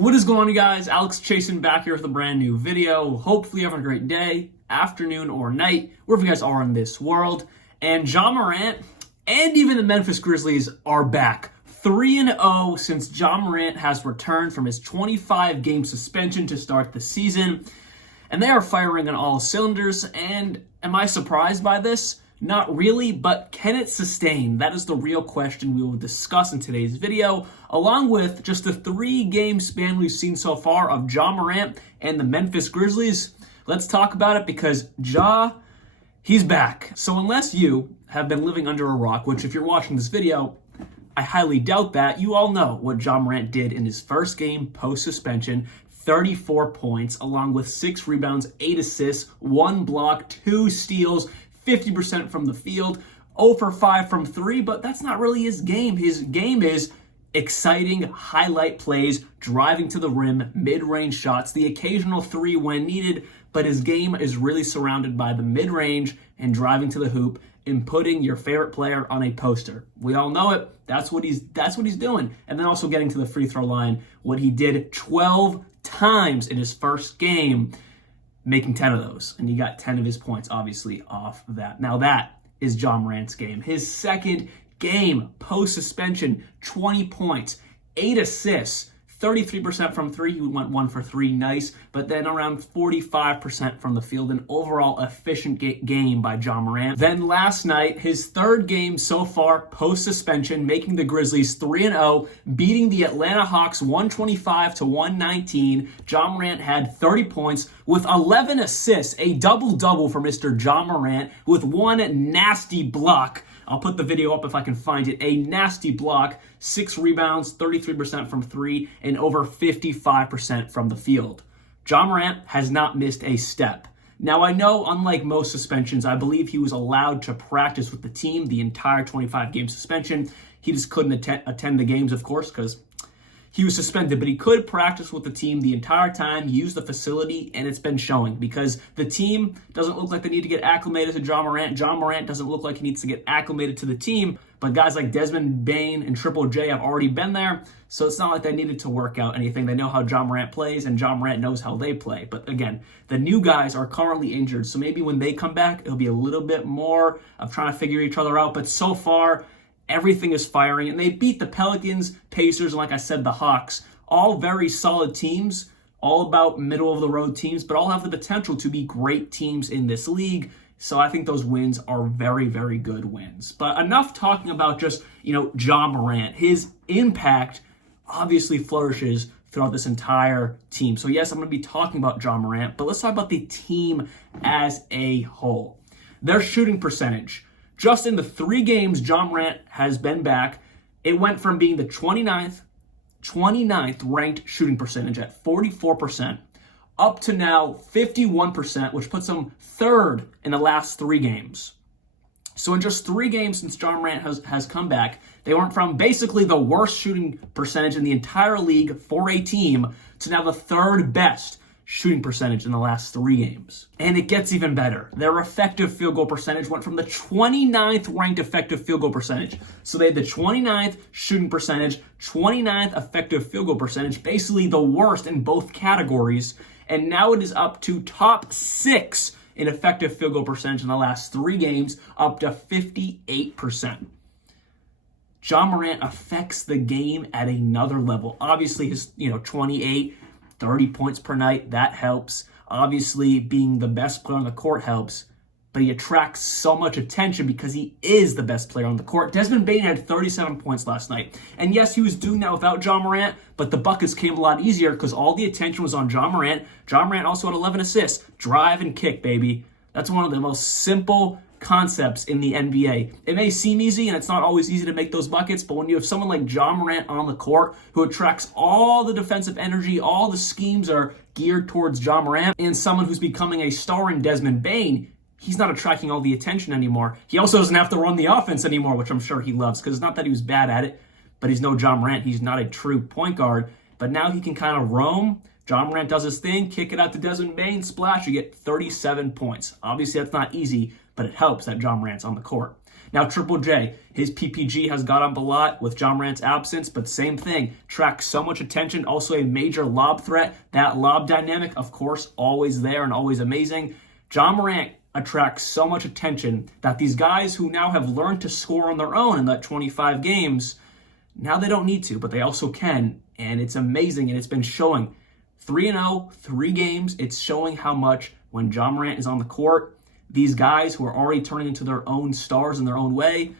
What is going on, you guys? Alex chasing back here with a brand new video. Hopefully you're having a great day, afternoon, or night, wherever you guys are in this world. And Ja Morant and even the Memphis Grizzlies are back. 3-0 since Ja Morant has returned from his 25-game suspension to start the season. And they are firing on all cylinders. And am I surprised by this? Not really, but can it sustain? That is the real question we will discuss in today's video, along with just the 3-game span we've seen so far of Ja Morant and the Memphis Grizzlies. Let's talk about it because Ja, he's back. So unless you have been living under a rock, which if you're watching this video, I highly doubt that, you all know what Ja Morant did in his first game post-suspension. 34 points, along with 6 rebounds, 8 assists, 1 block, 2 steals, 50% from the field, 0 for 5 from 3, but that's not really his game. His game is exciting highlight plays, driving to the rim, mid-range shots, the occasional 3 when needed, but his game is really surrounded by the mid-range and driving to the hoop and putting your favorite player on a poster. We all know it. That's what he's doing. And then also getting to the free throw line, what he did 12 times in his first game, making 10 of those. And he got 10 of his points, obviously, off that. Now that is Ja Morant's game. His second game post-suspension, 20 points, 8 assists, 33% from 3. He went 1 for 3, nice. But then around 45% from the field. An overall efficient game by Ja Morant. Then last night, his third game so far post-suspension, making the Grizzlies 3-0, beating the Atlanta Hawks 125-119. Ja Morant had 30 points with 11 assists, a double-double for Mr. Ja Morant with 1 nasty block. I'll put the video up if I can find it. A nasty block, 6 rebounds, 33% from 3, and over 55% from the field. Ja Morant has not missed a step. Now, I know, unlike most suspensions, I believe he was allowed to practice with the team the entire 25-game suspension. He just couldn't attend the games, of course, because he was suspended, but he could practice with the team the entire time, use the facility, and it's been showing because the team doesn't look like they need to get acclimated to Ja Morant. Ja Morant doesn't look like he needs to get acclimated to the team, but guys like Desmond Bane and Triple J have already been there, so it's not like they needed to work out anything. They know how Ja Morant plays, and Ja Morant knows how they play. But again, the new guys are currently injured, so maybe when they come back, it'll be a little bit more of trying to figure each other out, but so far, everything is firing, and they beat the Pelicans, Pacers, and like I said, the Hawks. All very solid teams, all about middle-of-the-road teams, but all have the potential to be great teams in this league. So I think those wins are very, very good wins. But enough talking about just, Ja Morant. His impact obviously flourishes throughout this entire team. So yes, I'm going to be talking about Ja Morant, but let's talk about the team as a whole. Their shooting percentage. Just in the 3 games Ja Morant has been back, it went from being the 29th ranked shooting percentage at 44% up to now 51%, which puts him 3rd in the last 3 games. So in just 3 games since Ja Morant has come back, they went from basically the worst shooting percentage in the entire league for a team to now the 3rd best shooting percentage in the last 3 games. And it gets even better. Their effective field goal percentage went from the 29th ranked effective field goal percentage. So they had the 29th shooting percentage, 29th effective field goal percentage, basically the worst in both categories. And now it is up to top 6 in effective field goal percentage in the last 3 games, up to 58%. Ja Morant affects the game at another level. Obviously his 28, 30 points per night, that helps. Obviously, being the best player on the court helps, but he attracts so much attention because he is the best player on the court. Desmond Bane had 37 points last night. And yes, he was doing that without Ja Morant, but the buckets came a lot easier because all the attention was on Ja Morant. Ja Morant also had 11 assists. Drive and kick, baby. That's one of the most simple concepts in the NBA. It may seem easy, and it's not always easy to make those buckets, but when you have someone like Ja Morant on the court who attracts all the defensive energy, all the schemes are geared towards Ja Morant, and someone who's becoming a star in Desmond Bane, he's not attracting all the attention anymore. He also doesn't have to run the offense anymore, which I'm sure he loves, because it's not that he was bad at it, but he's no Ja Morant. He's not a true point guard, but now he can kind of roam. Ja Morant does his thing, kick it out to Desmond Bane, splash, you get 37 points. Obviously, that's not easy, but it helps that Ja Morant's on the court. Now, Triple J, his PPG has got up a lot with Ja Morant's absence, but same thing, tracks so much attention, also a major lob threat. That lob dynamic, of course, always there and always amazing. Ja Morant attracts so much attention that these guys who now have learned to score on their own in that 25 games, now they don't need to, but they also can, and it's amazing, and it's been showing 3-0, 3 games. It's showing how much when Ja Morant is on the court, these guys who are already turning into their own stars in their own way,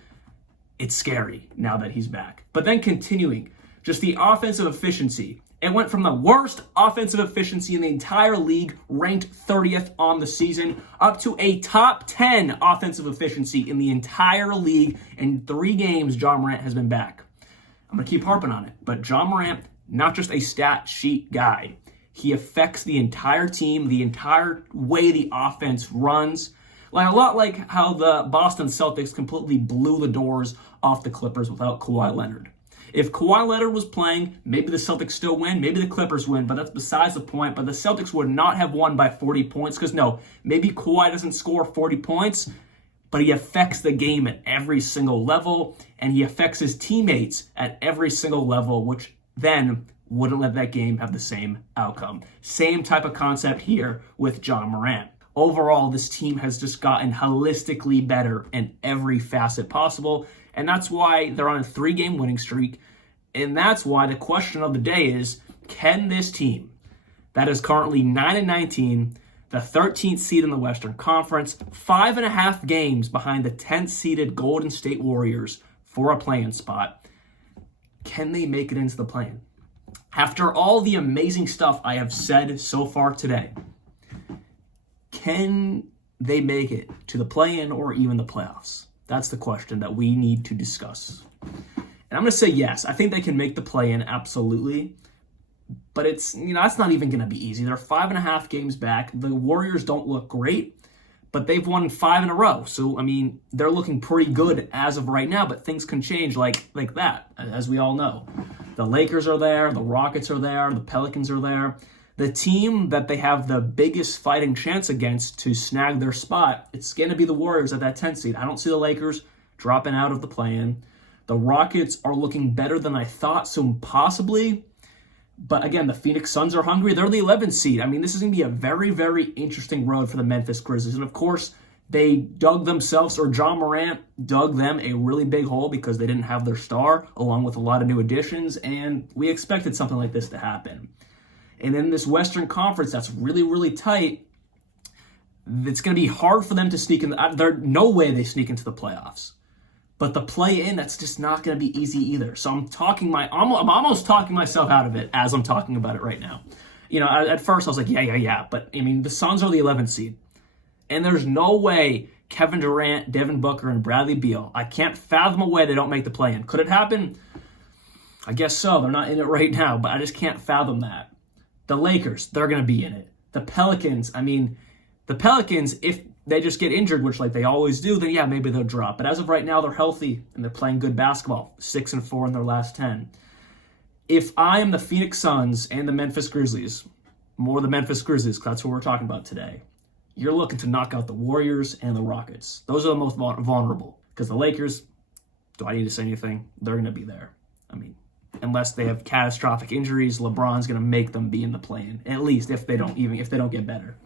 it's scary now that he's back. But then continuing, just the offensive efficiency. It went from the worst offensive efficiency in the entire league, ranked 30th on the season, up to a top 10 offensive efficiency in the entire league. In 3 games, Ja Morant has been back. I'm going to keep harping on it, but Ja Morant, not just a stat sheet guy. He affects the entire team, the entire way the offense runs. Like a lot like how the Boston Celtics completely blew the doors off the Clippers without Kawhi Leonard. If Kawhi Leonard was playing, maybe the Celtics still win, maybe the Clippers win, but that's besides the point. But the Celtics would not have won by 40 points because, no, maybe Kawhi doesn't score 40 points, but he affects the game at every single level, and he affects his teammates at every single level, which then wouldn't let that game have the same outcome. Same type of concept here with Ja Morant. Overall, this team has just gotten holistically better in every facet possible, and that's why they're on a 3-game winning streak, and that's why the question of the day is, can this team that is currently 9-19, the 13th seed in the Western Conference, 5.5 games behind the 10th-seeded Golden State Warriors for a play-in spot, can they make it into the play-in? After all the amazing stuff I have said so far today, can they make it to the play-in or even the playoffs? That's the question that we need to discuss. And I'm going to say yes. I think they can make the play-in, absolutely. But it's not even going to be easy. They're 5.5 games back. The Warriors don't look great, but they've won 5 in a row. So, they're looking pretty good as of right now, but things can change like that, as we all know. The Lakers are there, the Rockets are there, the Pelicans are there. The team that they have the biggest fighting chance against to snag their spot, it's going to be the Warriors at that 10th seed. I don't see the Lakers dropping out of the play-in. The Rockets are looking better than I thought, so possibly. But again, the Phoenix Suns are hungry. They're the 11th seed. This is going to be a very, very interesting road for the Memphis Grizzlies. And of course, they dug themselves, or Ja Morant dug them a really big hole because they didn't have their star, along with a lot of new additions, and we expected something like this to happen. And in this Western Conference that's really, really tight, it's going to be hard for them to sneak in. There's no way they sneak into the playoffs. But the play-in, that's just not going to be easy either. So I'm almost talking myself out of it as I'm talking about it right now. At first I was like, yeah. But, the Suns are the 11th seed. And there's no way Kevin Durant, Devin Booker, and Bradley Beal, I can't fathom a way they don't make the play-in. Could it happen? I guess so. They're not in it right now, but I just can't fathom that. The Lakers, they're going to be in it. The Pelicans, if they just get injured, which like they always do, then yeah, maybe they'll drop. But as of right now, they're healthy and they're playing good basketball, 6-4 in their last 10. If I am the Phoenix Suns and the Memphis Grizzlies, more the Memphis Grizzlies, because that's what we're talking about today, you're looking to knock out the Warriors and the Rockets. Those are the most vulnerable. Because the Lakers, do I need to say anything? They're going to be there. Unless they have catastrophic injuries, LeBron's going to make them be in the play-in. At least if they don't get better.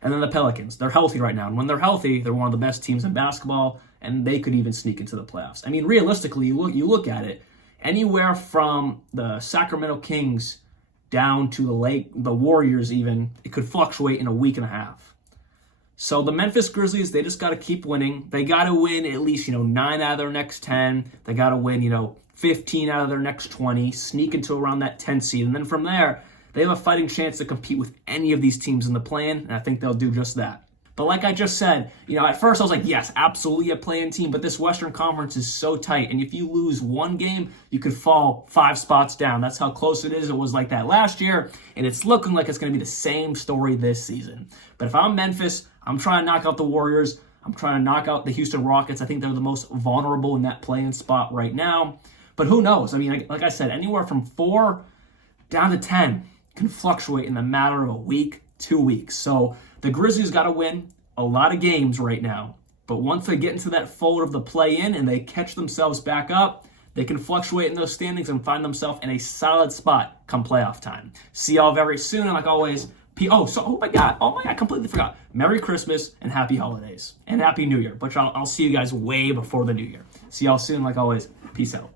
And then the Pelicans, they're healthy right now. And when they're healthy, they're one of the best teams in basketball, and they could even sneak into the playoffs. Realistically, you look at it, anywhere from the Sacramento Kings down to the Warriors even, it could fluctuate in a week and a half. So the Memphis Grizzlies, they just got to keep winning. They got to win at least, 9 out of their next 10. They got to win, 15 out of their next 20, sneak into around that 10th seed. And then from there, they have a fighting chance to compete with any of these teams in the play-in, and I think they'll do just that. But like I just said, at first I was like, yes, absolutely a play-in team, but this Western Conference is so tight, and if you lose one game, you could fall 5 spots down. That's how close it is. It was like that last year, and it's looking like it's going to be the same story this season. But if I'm Memphis, I'm trying to knock out the Warriors. I'm trying to knock out the Houston Rockets. I think they're the most vulnerable in that play-in spot right now. But who knows? Like I said, anywhere from 4 down to 10 can fluctuate in the matter of a week, 2 weeks. So the Grizzlies got to win a lot of games right now But once they get into that fold of the play-in and they catch themselves back up, they can fluctuate in those standings and find themselves in a solid spot come playoff time. See y'all very soon, and like always, oh my God, completely forgot. Merry Christmas and Happy Holidays and Happy New Year, which I'll see you guys way before the New Year. See y'all soon, like always. Peace out.